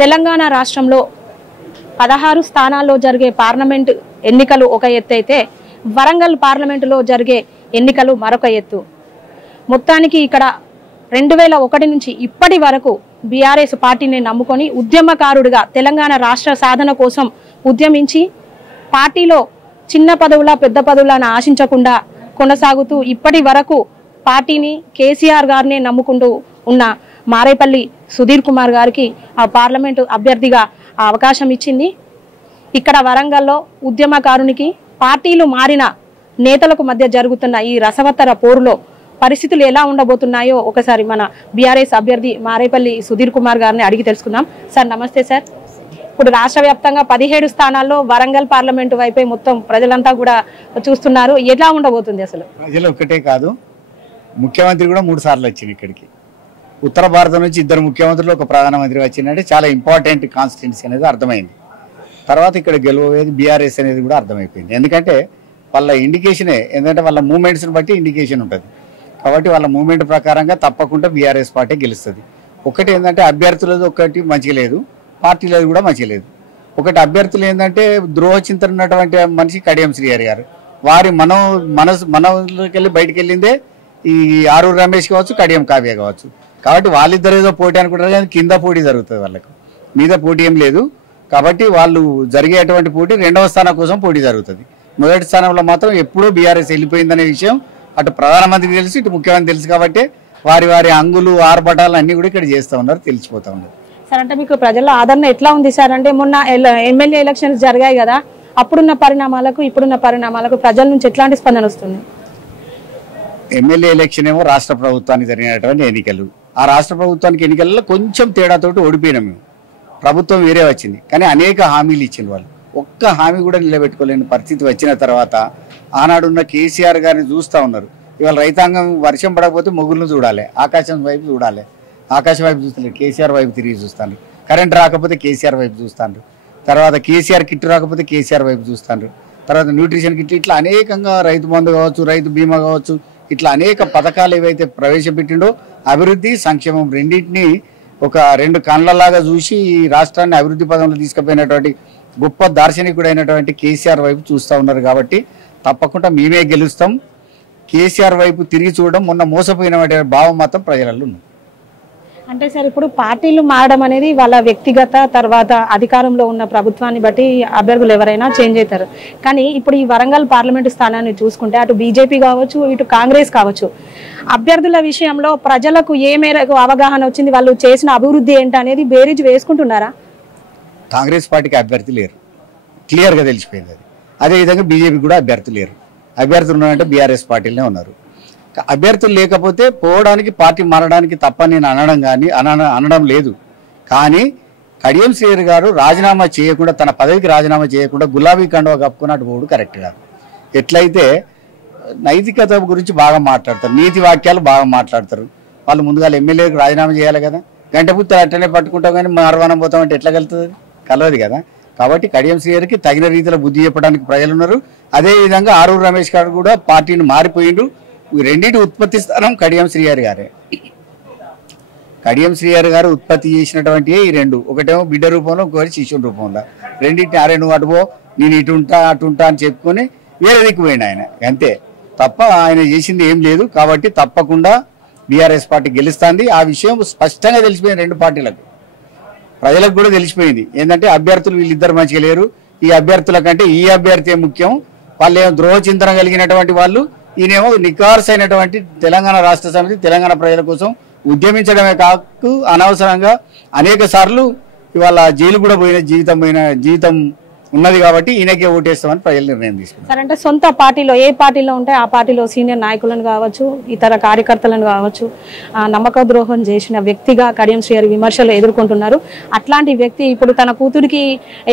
తెలంగాణ రాష్ట్రంలో 16 స్థానాల్లో జరిగే పార్లమెంట్ ఎన్నికలు ఒక ఎత్తు అయితే వరంగల్ పార్లమెంటులో జరిగే ఎన్నికలు మరొక ఎత్తు. మొత్తానికి ఇక్కడ 2001 నుంచి ఇప్పటి వరకు బీఆర్ఎస్ పార్టీని నమ్ముకొని ఉద్యమకారుడిగా తెలంగాణ రాష్ట్ర సాధన కోసం ఉద్యమించి పార్టీలో చిన్న పదవుల పెద్ద పదవులను ఆశించకుండా కొనసాగుతూ ఇప్పటి వరకు పార్టీని కేసీఆర్ గారిని నమ్ముకుంటూ ఉన్న మారేపల్లి సుధీర్ కుమార్ గారికి ఆ పార్లమెంటు అభ్యర్థిగా అవకాశం ఇచ్చింది. ఇక్కడ వరంగల్లో ఉద్యమకారునికి పార్టీలు మారిన నేతలకు మధ్య జరుగుతున్న ఈ రసవత్తర పోరులో పరిస్థితులు ఎలా ఉండబోతున్నాయో ఒకసారి మన బీఆర్ఎస్ అభ్యర్థి మారేపల్లి సుధీర్ కుమార్ గారిని అడిగి తెలుసుకుందాం. సార్ నమస్తే సార్. ఇప్పుడు రాష్ట్ర వ్యాప్తంగా 17 స్థానాల్లో వరంగల్ పార్లమెంటు వైపే మొత్తం ప్రజలంతా కూడా చూస్తున్నారు. ఎలా ఉండబోతుంది అసలు? ప్రజలు ఒక్కటే కాదు, ముఖ్యమంత్రి కూడా 3 సార్లు వచ్చింది ఇక్కడికి. ఉత్తర భారతం నుంచి 2 ముఖ్యమంత్రులు ఒక ప్రధానమంత్రి వచ్చిందంటే చాలా ఇంపార్టెంట్ కాన్స్టిట్యున్సీ అనేది అర్థమైంది. తర్వాత ఇక్కడ గెలవబోయేది బీఆర్ఎస్ అనేది కూడా అర్థమైపోయింది. ఎందుకంటే వాళ్ళ ఇండికేషనే, ఎందుకంటే వాళ్ళ మూమెంట్స్ని బట్టి ఇండికేషన్ ఉంటుంది. కాబట్టి వాళ్ళ మూమెంట్ ప్రకారంగా తప్పకుండా బీఆర్ఎస్ పార్టీ గెలుస్తుంది. ఒకటి ఏంటంటే అభ్యర్థులది ఒకటి మంచిగా లేదు, పార్టీలది కూడా మంచిగా లేదు. ఒకటి అభ్యర్థులు ఏంటంటే ద్రోహ చింతన ఉన్నటువంటి మనిషి కడియం శ్రీహరి గారు, వారి మనలోకి వెళ్ళి బయటకు వెళ్ళిందే ఈ ఆరూరు రమేష్ కావచ్చు, కడియం కావ్య కావచ్చు. కాబట్టి వాళ్ళిద్దరు ఏదో పోటీ అనుకుంటారు, కానీ కింద పోటీ జరుగుతుంది, వాళ్ళకు మీద పోటీ ఏం లేదు. కాబట్టి వాళ్ళు జరిగేటువంటి పోటీ 2వ స్థానం కోసం పోటీ జరుగుతుంది. మొదటి స్థానంలో మాత్రం ఎప్పుడూ బీఆర్ఎస్ వెళ్ళిపోయిందనే విషయం అటు ప్రధానమంత్రికి తెలుసు, ఇటు ముఖ్యమంత్రి తెలుసు. కాబట్టి వారి అంగులు ఆర్భటాలు అన్నీ కూడా ఇక్కడ చేస్తూ ఉన్నారు, తెలిసిపోతూ ఉన్నారు. సార్ అంటే మీకు ప్రజల ఆదరణ ఎట్లా ఉంది సార్? అంటే మొన్న ఎమ్మెల్యే ఎలక్షన్స్ జరిగాయి కదా, అప్పుడున్న పరిణామాలకు ఇప్పుడున్న పరిణామాలకు ప్రజల నుంచి ఎట్లాంటి స్పందన వస్తుంది? ఎమ్మెల్యే ఎలక్షన్ ఏమో రాష్ట్ర ప్రభుత్వానికి జరిగినటువంటి ఎన్నికలు. ఆ రాష్ట్ర ప్రభుత్వానికి ఎన్నికలలో కొంచెం తేడాతోటి ఓడిపోయినాం మేము. ప్రభుత్వం వేరే వచ్చింది, కానీ అనేక హామీలు ఇచ్చింది. వాళ్ళు ఒక్క హామీ కూడా నిలబెట్టుకోలేని పరిస్థితి వచ్చిన తర్వాత ఆనాడున్న కేసీఆర్ గారిని చూస్తూ ఉన్నారు. ఇవాళ రైతాంగం వర్షం పడకపోతే మొగులను చూడాలి, ఆకాశం వైపు చూడాలి. ఆకాశం వైపు చూస్తలేదు, కేసీఆర్ వైపు తిరిగి చూస్తాను. కరెంట్ రాకపోతే కేసీఆర్ వైపు చూస్తాను. తర్వాత కేసీఆర్ కిట్ రాకపోతే కేసీఆర్ వైపు చూస్తాను. తర్వాత న్యూట్రిషన్ కిట్, ఇట్లా అనేకంగా రైతు బంధు కావచ్చు, రైతు బీమా కావచ్చు, ఇట్లా అనేక పథకాలు ఏవైతే ప్రవేశపెట్టిండో అభివృద్ధి సంక్షేమం రెండింటినీ ఒక 2 కళ్ళలాగా చూసి ఈ రాష్ట్రాన్ని అభివృద్ధి పదంలో తీసుకుపోయినటువంటి గొప్ప దార్శనికుడైనటువంటి కేసీఆర్ వైపు చూస్తూ ఉన్నారు. కాబట్టి తప్పకుండా మేమే గెలుస్తాం. కేసీఆర్ వైపు తిరిగి చూడడం మొన్న మోసపోయిన భావం మాత్రం ప్రజలలో ఉంది. అంటే సార్ ఇప్పుడు పార్టీలు మారడం అనేది వాళ్ళ వ్యక్తిగత, తర్వాత అధికారంలో ఉన్న ప్రభుత్వాన్ని బట్టి అభ్యర్థులు ఎవరైనా చేంజ్ అవుతారు. కానీ ఇప్పుడు ఈ వరంగల్ పార్లమెంటు స్థానాన్ని చూసుకుంటే అటు బీజేపీ కావచ్చు, ఇటు కాంగ్రెస్ కావచ్చు, అభ్యర్థుల విషయంలో ప్రజలకు ఏ మేరకు అవగాహన వచ్చింది, వాళ్ళు చేసిన అభివృద్ధి ఏంటి అనేది బేరీజ్ వేసుకుంటున్నారా? కాంగ్రెస్ పార్టీకి అభ్యర్థి లేరు, క్లియర్గా తెలిసిపోయింది అది. అదేవిధంగా బీజేపీ కూడా అభ్యర్థి లేరు. అభ్యర్థులు ఉన్నారంటే బీఆర్ఎస్ పార్టీలోనే ఉన్నారు. అభ్యర్థులు లేకపోతే పోవడానికి, పార్టీ మారడానికి తప్ప నేను అనడం లేదు. కానీ కడియం శ్రీహరి గారు రాజీనామా చేయకుండా, తన పదవికి రాజీనామా చేయకుండా గులాబీ కండువా కప్పుకున్నట్టు పోవడం కరెక్ట్ కాదు. ఎట్లయితే నైతికత గురించి బాగా మాట్లాడతారు, నీతి వాక్యాలు బాగా మాట్లాడతారు. వాళ్ళు ముందుగా ఎమ్మెల్యేకి రాజీనామా చేయాలి కదా. గంట పుత్త అట్టనే పట్టుకుంటాం, కానీ మార్వానం పోతామంటే ఎట్లా కలుగుతుంది? కలవదు కదా. కాబట్టి కడియం శ్రీహరికి తగిన రీతిలో బుద్ధి చెప్పడానికి ప్రజలు ఉన్నారు. అదేవిధంగా ఆరూరు రమేష్ గారు కూడా పార్టీని మారిపోయిండు. రెండింటి ఉత్పత్తి స్థానం కడియం శ్రీహరి గారే. కడియం శ్రీహరి గారు ఉత్పత్తి చేసినటువంటి ఈ 2, ఒకటేమో బిడ్డ రూపంలో, ఇంకొకటి శిష్యుని రూపంలో. రెండింటిని అరే నువ్వు అటుపో, నేను ఇటుంటా అటుంటా అని చెప్పుకొని వేరే దిక్కుపోయింది ఆయన, అంతే తప్ప ఆయన చేసింది ఏం లేదు. కాబట్టి తప్పకుండా బీఆర్ఎస్ పార్టీ గెలుస్తుంది. ఆ విషయం స్పష్టంగా తెలిసిపోయింది 2 పార్టీలకు, ప్రజలకు కూడా తెలిసిపోయింది. ఏంటంటే అభ్యర్థులు వీళ్ళిద్దరు మంచిగా లేరు, ఈ అభ్యర్థుల కంటే ఈ అభ్యర్థి ముఖ్యం. వాళ్ళు ఏమో ద్రోహ చింతన కలిగినటువంటి వాళ్ళు, ఈయనేమో నికార్సైనటువంటి తెలంగాణ రాష్ట్ర సమితి తెలంగాణ ప్రజల కోసం ఉద్యమించడమే కాకు అనవసరంగా అనేక సార్లు ఇవాళ జైలు కూడా పోయిన జీవితం ఉన్నది. కాబట్టి ఈయనకే ఓటేస్తామని ప్రజలు నిర్ణయం తీసుకున్నారు. సార్ అంటే సొంత పార్టీలో ఏ పార్టీలో ఉంటే ఆ పార్టీలో సీనియర్ నాయకులను కావచ్చు, ఇతర కార్యకర్తలను కావచ్చు, నమ్మక ద్రోహం చేసిన వ్యక్తిగా కడియం శ్రీహరి విమర్శలు ఎదుర్కొంటున్నారు. అట్లాంటి వ్యక్తి ఇప్పుడు తన కూతురికి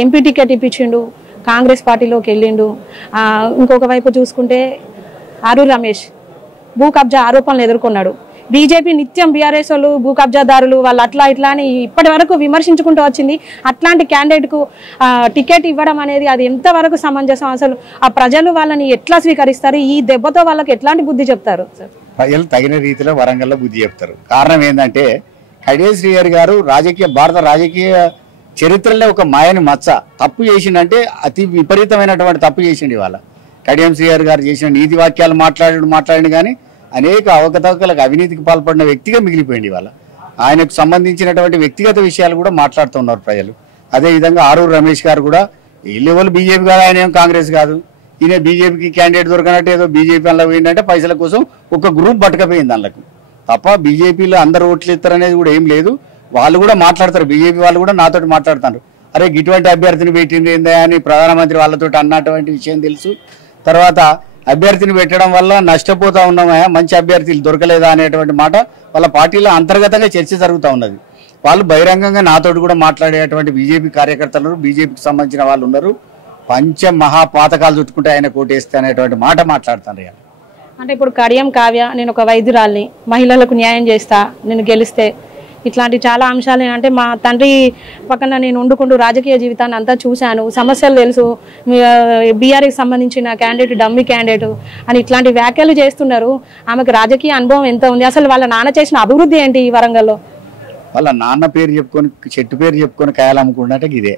ఎంపీ టికెట్ ఇప్పించిండు, కాంగ్రెస్ పార్టీలోకి వెళ్ళిండు. ఇంకొక వైపు చూసుకుంటే ఆరూరు రమేష్ భూ కబ్జా ఆరోపణలు ఎదుర్కొన్నాడు. బీజేపీ నిత్యం బీఆర్ఎస్ వాళ్ళు భూ కబ్జాదారులు వాళ్ళు అట్లా ఇట్లా అని ఇప్పటి వరకు విమర్శించుకుంటూ వచ్చింది. అట్లాంటి క్యాండిడేట్కు టికెట్ ఇవ్వడం అనేది అది ఎంతవరకు సమంజసం? అసలు ఆ ప్రజలు వాళ్ళని ఎట్లా స్వీకరిస్తారు? ఈ దెబ్బతో వాళ్ళకి ఎట్లాంటి బుద్ధి చెప్తారు? ప్రజలు తగిన రీతిలో వరంగల్లో బుద్ధి చెప్తారు. కారణం ఏంటంటే కడియం శ్రీహరి గారు భారత రాజకీయ చరిత్రలో ఒక మాయని మచ్చ. తప్పు చేసిండంటే అతి విపరీతమైనటువంటి తప్పు చేసిండు. ఇవాళ కడియం శ్రీహరి గారు చేసిన నీతి వాక్యాలు మాట్లాడి కానీ అనేక అవకతవకలకు అవినీతికి పాల్పడిన వ్యక్తిగా మిగిలిపోయింది. ఇవాళ ఆయనకు సంబంధించినటువంటి వ్యక్తిగత విషయాలు కూడా మాట్లాడుతున్నారు ప్రజలు. అదేవిధంగా ఆరూరు రమేష్ గారు కూడా ఈ లెవెల్ బీజేపీ కాదు, ఆయన ఏం కాంగ్రెస్ కాదు, ఈయన బీజేపీకి క్యాండిడేట్ దొరకనట్టు ఏదో బీజేపీ అందులో పోయిందంటే పైసల కోసం ఒక గ్రూప్ పట్టుకపోయింది అందులోకి తప్ప బీజేపీలో అందరు ఓట్లు ఇస్తారనేది కూడా ఏం లేదు. వాళ్ళు కూడా మాట్లాడతారు, బీజేపీ వాళ్ళు కూడా నాతో మాట్లాడుతారు, అరే ఇటువంటి అభ్యర్థిని పెట్టింది ఏందా అని ప్రధానమంత్రి వాళ్ళతో అన్నటువంటి విషయం తెలుసు. తర్వాత అభ్యర్థిని పెట్టడం వల్ల నష్టపోతా ఉన్నామా, మంచి అభ్యర్థులు దొరకలేదా అనేటువంటి మాట వాళ్ళ పార్టీలో అంతర్గతంగా చర్చ జరుగుతూ ఉన్నది. వాళ్ళు బహిరంగంగా నాతోటి కూడా మాట్లాడేటువంటి బీజేపీ కార్యకర్తలు, బీజేపీకి సంబంధించిన వాళ్ళు ఉన్నారు. పంచ మహాపాతకాలు చుట్టుకుంటే ఆయన కోటేస్తే అనేటువంటి మాట మాట్లాడుతాను. అంటే ఇప్పుడు కడియం కావ్య, నేను ఒక వైద్యురాల్ని, మహిళలకు న్యాయం చేస్తా, నేను గెలిస్తే, ఇట్లాంటి చాలా అంశాలు. అంటే మా తండ్రి పక్కన నేను వండుకుంటూ రాజకీయ జీవితాన్ని అంతా చూశాను, సమస్యలు తెలుసు, బీఆర్కి సంబంధించిన క్యాండిడేట్ డమ్మీ క్యాండిడేట్ అని ఇట్లాంటి వ్యాఖ్యలు చేస్తున్నారు. ఆమెకు రాజకీయ అనుభవం ఎంత ఉంది, అసలు వాళ్ళ నాన్న చేసిన అభివృద్ధి ఏంటి ఈ వరంగల్లో? వాళ్ళ నాన్న పేరు చెప్పుకొని, చెట్టు పేరు చెప్పుకొని కాయలు అమ్ముకుంటే ఇదే.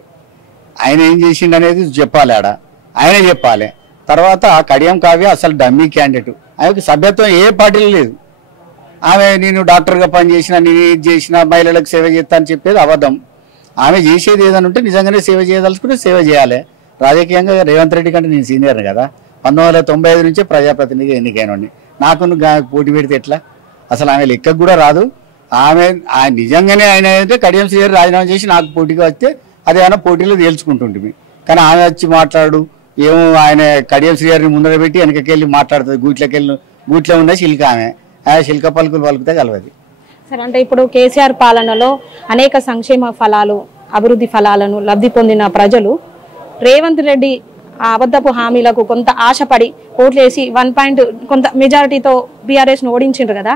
ఆయన ఏం చేసిండు అనేది చెప్పాలి, ఆయన చెప్పాలి. తర్వాత కడియం కావ్య అసలు డమ్మీ క్యాండిడేట్, ఆమెకు సభ్యత్వం ఏ పార్టీలో లేదు. ఆమె నేను డాక్టర్గా పనిచేసిన, నేను ఇది చేసిన, మహిళలకు సేవ చేస్తా అని చెప్పేది అబద్ధం. ఆమె చేసేది ఏదైనా ఉంటే నిజంగానే సేవ చేయదలుచుకుంటే సేవ చేయాలి. రాజకీయంగా రేవంత్ రెడ్డి కంటే నేను సీనియర్ కదా, 1995 నుంచే ప్రజాప్రతినిధిగా ఎన్నికైనండి. నాకు పోటీ పెడితే ఎట్లా? అసలు ఆమె లెక్కకు కూడా రాదు. ఆమె నిజంగానే ఆయన అయితే కడియం శ్రీహరి రాజీనామా చేసి నాకు పోటీగా వస్తే అదేమైనా పోటీలో తేల్చుకుంటుంటుంది. కానీ ఆమె వచ్చి మాట్లాడు ఏమో, ఆయన కడియం శ్రీహరిని ముందర పెట్టి వెనకకెళ్ళి మాట్లాడుతుంది. గూట్లో ఉన్న శిల్క, ఆమె శిల్క పలుకులు పలుకుతే కలవది. సరే, అంటే ఇప్పుడు కేసీఆర్ పాలనలో అనేక సంక్షేమ ఫలాలు, అభివృద్ధి ఫలాలను లబ్ధి పొందిన ప్రజలు రేవంత్ రెడ్డి ఆ అబద్ధపు హామీలకు కొంత ఆశపడి ఓట్లేసి కొంత మెజారిటీతో బీఆర్ఎస్ను ఓడించిండ్రు కదా.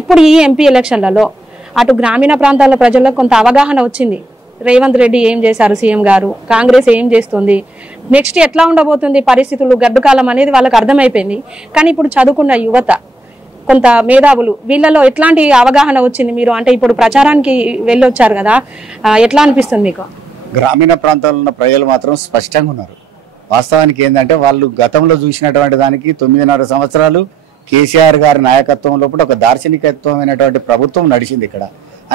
ఇప్పుడు ఈ ఎంపీ ఎలక్షన్లలో అటు గ్రామీణ ప్రాంతాల ప్రజల్లో కొంత అవగాహన వచ్చింది. రేవంత్ రెడ్డి ఏం చేశారు, సీఎం గారు, కాంగ్రెస్ ఏం చేస్తుంది, నెక్స్ట్ ఎట్లా ఉండబోతుంది పరిస్థితులు, గడ్డుకాలం అనేది వాళ్ళకి అర్థమైపోయింది. కానీ ఇప్పుడు చదువుకున్న యువత, కొంత మేధావులు, వీళ్ళలో ఎట్లాంటి అవగాహన వచ్చింది? మీరు అంటే ఇప్పుడు ప్రచారానికి వెళ్ళొచ్చారు కదా, ఎట్లా అనిపిస్తుంది మీకు? గ్రామీణ ప్రాంతాల్లో ఉన్న ప్రజలు మాత్రం స్పష్టంగా ఉన్నారు. వాస్తవానికి ఏంటంటే వాళ్ళు గతంలో చూసినటువంటి దానికి 9.5 సంవత్సరాలు కేసీఆర్ గారి నాయకత్వం లోపల ఒక దార్శనికత్వమైనటువంటి ప్రభుత్వం నడిచింది. ఇక్కడ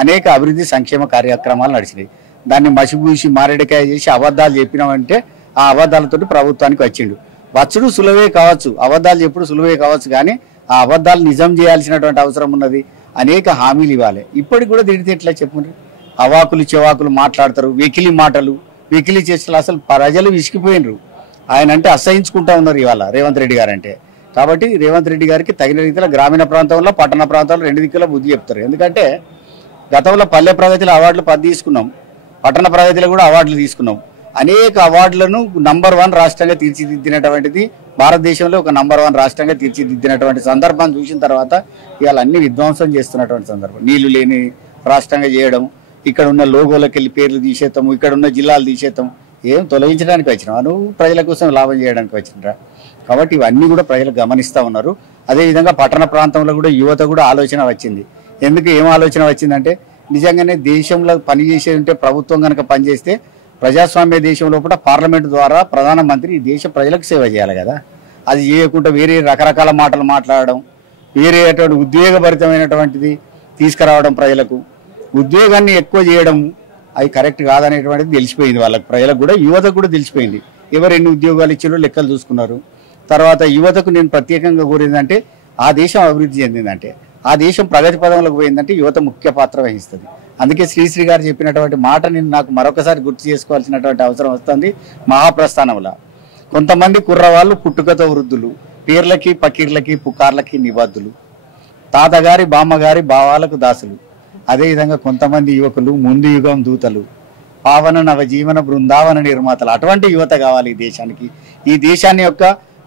అనేక అభివృద్ధి సంక్షేమ కార్యక్రమాలు నడిచినాయి. దాన్ని మసిబూసి మారేడికాయ చేసి అబద్ధాలు చెప్పినామంటే ఆ అబద్ధాలతోటి ప్రభుత్వానికి వచ్చిండు. వచ్చుడు సులువే కావచ్చు, అబద్ధాలు చెప్పుడు సులువే కావచ్చు, కానీ ఆ అబద్ధాలు నిజం చేయాల్సినటువంటి అవసరం ఉన్నది. అనేక హామీలు ఇవ్వాలి. ఇప్పటికి కూడా తిడితే ఎట్లా చెప్పుండ్రి, అవాకులు చెవాకులు మాట్లాడతారు, వెకిలి మాటలు, వెకిలి చేష్టలు. అసలు ప్రజలు విసిగిపోయినరు. ఆయన అంటే అసహించుకుంటా ఉన్నారు ఇవాళ రేవంత్ రెడ్డి గారు అంటే. కాబట్టి రేవంత్ రెడ్డి గారికి తగిన రీతిలో గ్రామీణ ప్రాంతంలో, పట్టణ ప్రాంతాల్లో రెండు దిక్కుల బుద్ధి చెప్తారు. ఎందుకంటే గతంలో పల్లె ప్రగతిలో అవార్డులు 10 తీసుకున్నాం, పట్టణ ప్రగతిలో కూడా అవార్డులు తీసుకున్నాం. అనేక అవార్డులను నంబర్ 1 రాష్ట్రంగా తీర్చిదిద్దినటువంటిది, భారతదేశంలో ఒక నంబర్ 1 రాష్ట్రంగా తీర్చిదిద్దినటువంటి సందర్భాన్ని చూసిన తర్వాత ఇవాళ అన్ని విధ్వంసం చేస్తున్నటువంటి సందర్భం. నీళ్లు లేని రాష్ట్రంగా చేయడం, ఇక్కడ ఉన్న లోగోలకు వెళ్ళి పేర్లు తీసేస్తాము, ఇక్కడ ఉన్న జిల్లాలు తీసేస్తాము. ఏం తొలగించడానికి వచ్చినావా నువ్వు? ప్రజల కోసం లాభం చేయడానికి వచ్చినరా? కాబట్టి ఇవన్నీ కూడా ప్రజలు గమనిస్తూ ఉన్నారు. అదేవిధంగా పట్టణ ప్రాంతంలో కూడా యువత కూడా ఆలోచన వచ్చింది. ఎందుకు ఏం ఆలోచన వచ్చిందంటే, నిజంగానే దేశంలో పనిచేసే ఉంటే, ప్రభుత్వం కనుక పనిచేస్తే, ప్రజాస్వామ్య దేశం లోపల పార్లమెంట్ ద్వారా ప్రధానమంత్రి ఈ దేశ ప్రజలకు సేవ చేయాలి కదా. అది చేయకుండా వేరే రకరకాల మాటలు మాట్లాడడం, వేరే అటువంటి ఉద్వేగభరితమైనటువంటిది తీసుకురావడం, ప్రజలకు ఉద్వేగాన్ని ఎక్కువ చేయడం, అది కరెక్ట్ కాదనేటువంటిది తెలిసిపోయింది వాళ్ళకి, ప్రజలకు కూడా, యువతకు కూడా తెలిసిపోయింది. ఎవరు ఎన్ని ఉద్యోగాలు ఇచ్చారో లెక్కలు చూసుకున్నారు. తర్వాత యువతకు నేను ప్రత్యేకంగా కోరిందంటే, ఆ దేశం అభివృద్ధి చెందిందంటే, ఆ దేశం ప్రగతి పదంలోకి పోయిందంటే యువత ముఖ్య పాత్ర వహిస్తుంది. అందుకే శ్రీశ్రీ గారు చెప్పినటువంటి మాట నేను నాకు మరొకసారి గుర్తు చేసుకోవాల్సినటువంటి అవసరం వస్తుంది. మహాప్రస్థానంలో కొంతమంది కుర్రవాళ్ళు పుట్టుకతో వృద్ధులు, పీర్లకి పకీర్లకి పుకార్లకి నిబద్ధులు, తాతగారి బామ్మగారి భావాలకు దాసులు. అదేవిధంగా కొంతమంది యువకులు ముందు యుగం దూతలు, పావన నవ జీవన బృందావన నిర్మాతలు. అటువంటి యువత కావాలి ఈ దేశానికి. ఈ దేశాన్ని యొక్క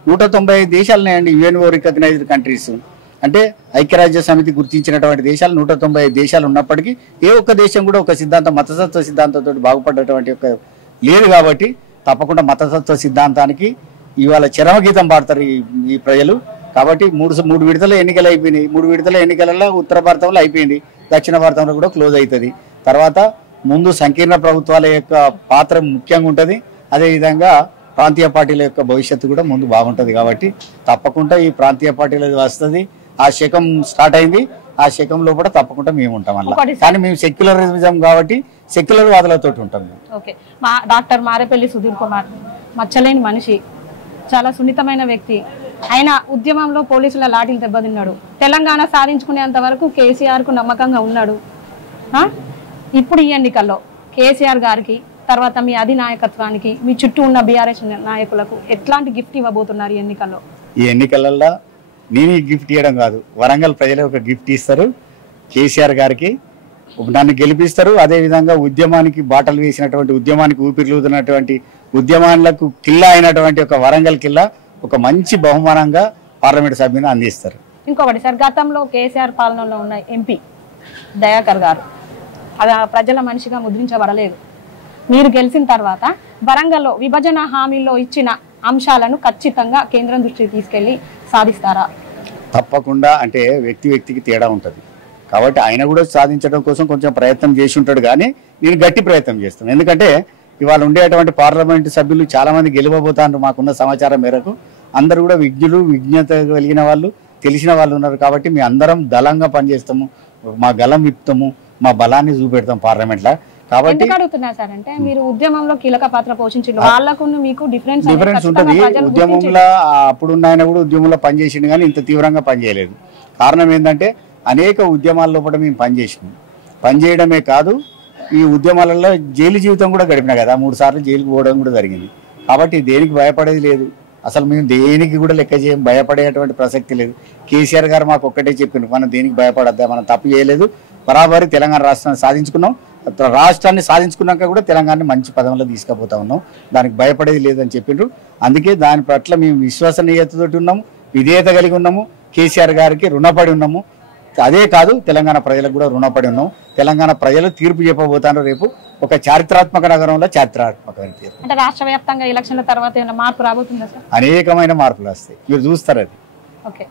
195 దేశాలున్నాయండి, యుఎన్ఓ రికగ్నైజ్డ్ కంట్రీస్. అంటే ఐక్యరాజ్య సమితి గుర్తించినటువంటి దేశాలు 195 దేశాలు ఉన్నప్పటికీ ఏ ఒక్క దేశం కూడా ఒక సిద్ధాంతం, మతతత్వ సిద్ధాంతంతో బాగుపడ్డటువంటి ఒక లేదు. కాబట్టి తప్పకుండా మతతత్వ సిద్ధాంతానికి ఇవాళ చరమగీతం పాడతారు ఈ ప్రజలు. కాబట్టి మూడు విడతల ఎన్నికలు అయిపోయినాయి. 3 విడతల ఎన్నికలలో ఉత్తర భారతంలో అయిపోయింది. దక్షిణ భారతంలో కూడా క్లోజ్ అవుతుంది. తర్వాత ముందు సంకీర్ణ ప్రభుత్వాల యొక్క పాత్ర ముఖ్యంగా ఉంటుంది. అదేవిధంగా ప్రాంతీయ పార్టీల యొక్క భవిష్యత్తు కూడా ముందు బాగుంటుంది. కాబట్టి తప్పకుండా ఈ ప్రాంతీయ పార్టీలది వస్తుంది. ఆ శకం స్టార్ట్ అయింది. ఆ శకం లోపల తప్పకుండా మేము ఉంటాం అలా. కానీ మేము సెక్యులరిజం కాబట్టి సెక్యులర్ వాదులతో ఉంటాం. ఓకే, డాక్టర్ మారేపల్లి సుధీర్ కుమార్ మచ్చలేని మనిషి, చాలా సున్నితమైన వ్యక్తి. ఆయన ఉద్యమంలో పోలీసుల లాఠీలు దెబ్బతిన్నాడు. తెలంగాణ సాధించుకునేంత వరకు కేసీఆర్ కు నమ్మకంగా ఉన్నాడు. ఇప్పుడు ఈ ఎన్నికల్లో కేసీఆర్ గారికి, తర్వాత మీ అధినాయకత్వానికి, మీ చుట్టూ ఉన్న బీఆర్ఎస్ నాయకులకు ఎట్లాంటి గిఫ్ట్ ఇవ్వబోతున్నారు ఈ ఎన్నికల్లో? ఈ ఎన్నికలలో నేను ఈ గిఫ్ట్ ఇవ్వడం కాదు, వరంగల్ ప్రజలే ఒక గిఫ్ట్ ఇస్తారు. కేసీఆర్ గారికి నన్ను గెలిపిస్తారు. అదేవిధంగా ఉద్యమానికి బాటలు వేసినటువంటి, ఉద్యమానికి ఊపిరిలుతున్నటువంటి, ఉద్యమాలకు కిల్లా అయినటువంటి ఒక వరంగల్ కిల్లా ఒక మంచి బహుమానంగా పార్లమెంట్ సభ్యుని అందిస్తారు. ఇంకొకటి సార్, గతంలో కేసీఆర్ పాలనలో ఉన్న ఎంపీ దయాకర్ గారు అది ప్రజల మనిషిగా ముద్రించబడలేదు. మీరు గెలిచిన తర్వాత వరంగల్లో విభజన హామీల్లో ఇచ్చిన అంశాలను ఖచ్చితంగా కేంద్రం దృష్టికి తీసుకెళ్లి సాధిస్తారా? తప్పకుండా. అంటే వ్యక్తికి తేడా ఉంటుంది కాబట్టి ఆయన కూడా సాధించడం కోసం కొంచెం ప్రయత్నం చేసి ఉంటాడు. కానీ నేను గట్టి ప్రయత్నం చేస్తాను. ఎందుకంటే ఇవాళ ఉండేటువంటి పార్లమెంటు సభ్యులు చాలా మంది గెలవబోతారు. మాకున్న సమాచారం మేరకు అందరూ కూడా విజ్ఞులు, విజ్ఞత కలిగిన వాళ్ళు, తెలిసిన వాళ్ళు ఉన్నారు. కాబట్టి మేము అందరం దళంగా పనిచేస్తాము, మా గలం విప్పుతాము, మా బలాన్ని చూపెడతాం పార్లమెంట్లో. కాబట్టి అడుగుతున్నా సార్ అంటే మీరు ఉద్యమంలో కీలక పాత్ర పోషించారు, వాళ్ళకు మీకు డిఫరెన్స్ ఉంటుంది. ఉద్యమంలో అప్పుడున్న ఆయన కూడా ఉద్యమంలో పనిచేసిండు కానీ ఇంత తీవ్రంగా పనిచేయలేదు. కారణం ఏంటంటే అనేక ఉద్యమాల లోపల మేము పనిచేయడమే కాదు, ఈ ఉద్యమాలలో జైలు జీవితం కూడా గడిపినా కదా, 3 సార్లు జైలుకు పోవడం కూడా జరిగింది. కాబట్టి దేనికి భయపడేది లేదు. అసలు మేము దేనికి కూడా లెక్క చేయం, భయపడేటువంటి ప్రసక్తి లేదు. కేసీఆర్ గారు మాకు ఒక్కటే చెప్పిండు, మనం దేనికి భయపడద్దా, మనం తప్పు చేయలేదు, బరాబరి తెలంగాణ రాష్ట్రాన్ని సాధించుకున్నాం. రాష్ట్రాన్ని సాధించుకున్నాక కూడా తెలంగాణని మంచి పదంలో తీసుకుపోతా ఉన్నాం, దానికి భయపడేది లేదని చెప్పిండ్రు. అందుకే దాని పట్ల మేము విశ్వసనీయతతో ఉన్నాము, విధేయత కలిగి ఉన్నాము, కేసీఆర్ గారికి రుణపడి ఉన్నాము. అదే కాదు, తెలంగాణ ప్రజలకు కూడా రుణపడి ఉన్నాం. తెలంగాణ ప్రజలు తీర్పు చెప్పబోతారు రేపు ఒక చారిత్రాత్మక నగరంలో. చారిత్రాత్మకమైన తీర్పు అంటే రాష్ట్ర వ్యాప్తంగా ఎలక్షన్ల తర్వాత ఏమైనా మార్పు రాబోతుందా సార్? అనేకమైన మార్పులు వస్తాయి, మీరు చూస్తారు. అది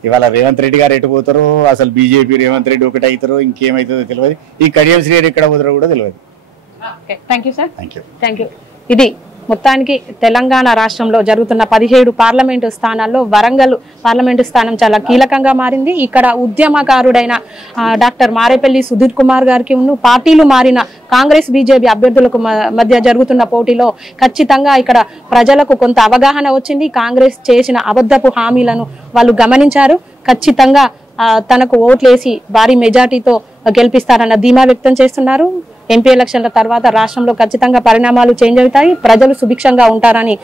ఇవాళ రేవంత్ రెడ్డి గారు ఎటు పోతారో, అసలు బీజేపీ రేవంత్ రెడ్డి ఒకటి అవుతారో, ఇంకేమైతుందో తెలియదు. ఈ కడియం శ్రీగారు ఎక్కడ పోతారో కూడా తెలియదు. Thank you. ఇది మొత్తానికి తెలంగాణ రాష్ట్రంలో జరుగుతున్న 17 పార్లమెంటు స్థానాల్లో వరంగల్ పార్లమెంటు స్థానం చాలా కీలకంగా మారింది. ఇక్కడ ఉద్యమకారుడైన డాక్టర్ మారేపల్లి సుధీర్ కుమార్ గారికి పార్టీలు మారిన కాంగ్రెస్ బీజేపీ అభ్యర్థులకు మధ్య జరుగుతున్న పోటీలో ఖచ్చితంగా ఇక్కడ ప్రజలకు కొంత అవగాహన వచ్చింది. కాంగ్రెస్ చేసిన అబద్ధపు హామీలను వాళ్ళు గమనించారు. ఖచ్చితంగా తనకు ఓట్లేసి భారీ మెజార్టీతో గెలిపిస్తారన్న ధీమా వ్యక్తం చేస్తున్నారు. ఎంపీ ఎలక్షన్ల తర్వాత రాష్ట్రంలో ఖచ్చితంగా పరిణామాలు చేంజ్ అవుతాయి, ప్రజలు సుభిక్షంగా ఉంటారని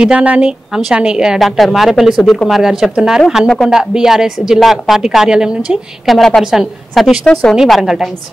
విధానాన్ని, అంశాన్ని డాక్టర్ మారేపల్లి సుధీర్ కుమార్ గారు చెప్తున్నారు. హన్మకొండ బీఆర్ఎస్ జిల్లా పార్టీ కార్యాలయం నుంచి కెమెరా పర్సన్ సతీష్తో సోనీ, వరంగల్ టైమ్స్.